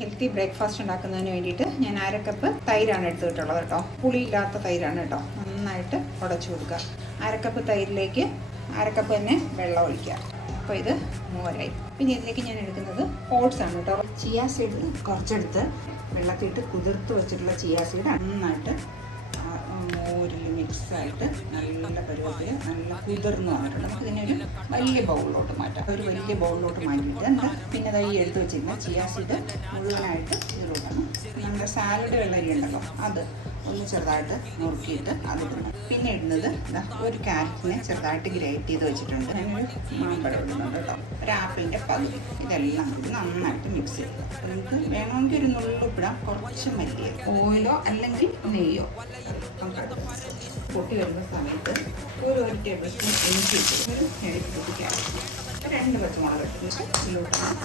Healthy breakfast ഉണ്ടാക്കുന്നതിന് വേണ്ടിയിട്ട് ഞാൻ 1/2 കപ്പ് തൈരാണ് എടുത്തിട്ടുള്ളത് കേട്ടോ. പുളിയില്ലാത്ത തൈരാണ് കേട്ടോ. നന്നായിട്ട് ഉടച്ചു കൊടുക്കുക. 1/2 കപ്പ് തൈരിലേക്ക് 1/2 കപ്പ് തന്നെ വെള്ളം ഒഴിക്കുക. അപ്പോൾ ഇത് മോരായി. പിന്നെ ഇതിലേക്ക് ഞാൻ എടുക്കുന്നത് ഓട്സ് ആണ് കേട്ടോ. ചിയ സീഡ് കുറച്ചെടുത്ത് വെള്ളത്തിയിട്ട് കുതിർത്ത് വെച്ചിട്ടുള്ള ചിയ സീഡ് നന്നായിട്ട് മോരിൽ മിക്സായിട്ട് നല്ല പരുവത്തിൽ നല്ല കുതിർന്ന് വന്നിട്ടുണ്ട്. നമുക്ക് ഇതിനെ ഒരു വലിയ ബൗളിലോട്ട് മാറ്റാം. ഒരു വലിയ ബൗളിലോട്ട് മാറ്റിയിട്ട് പിന്നെ ഈ എടുത്ത് വെച്ചിരുന്ന ചിയ സീഡ് മുഴുവനായിട്ട് ഇതിലോട്ടാണ്. നമ്മുടെ സാലഡ് വെള്ളരി ഉണ്ടല്ലോ, അത് ഒന്ന് ചെറുതായിട്ട് നുറുക്കിയിട്ട് അതിടുന്നു. പിന്നെ ഇടുന്നത് ഒരു ക്യാരറ്റിനെ ചെറുതായിട്ട് ഗ്രേറ്റ് ചെയ്ത് വെച്ചിട്ടുണ്ട്. ഞാനൊരു മാമ്പഴം ഇടുന്നുണ്ട് കേട്ടോ. ഒരു ആപ്പിളിൻ്റെ പകുതി. ഇതെല്ലാം കൂടി നന്നായിട്ട് മിക്സ് ചെയ്യുക. നമുക്ക് വേണമെങ്കിൽ ഒരു നുള്ളിപ്പിടാം. കുറച്ച് മല്ലിയ ഓയിലോ അല്ലെങ്കിൽ നെയ്യോ പൊട്ടി വരുന്ന സമയത്ത് ഒരു ടേബിൾ സ്പൂൺ ഇഞ്ചി ഇട്ട് ഒരു 2 പച്ചമുളക് ഇട്ട് ഇതിലോട്ടാണ്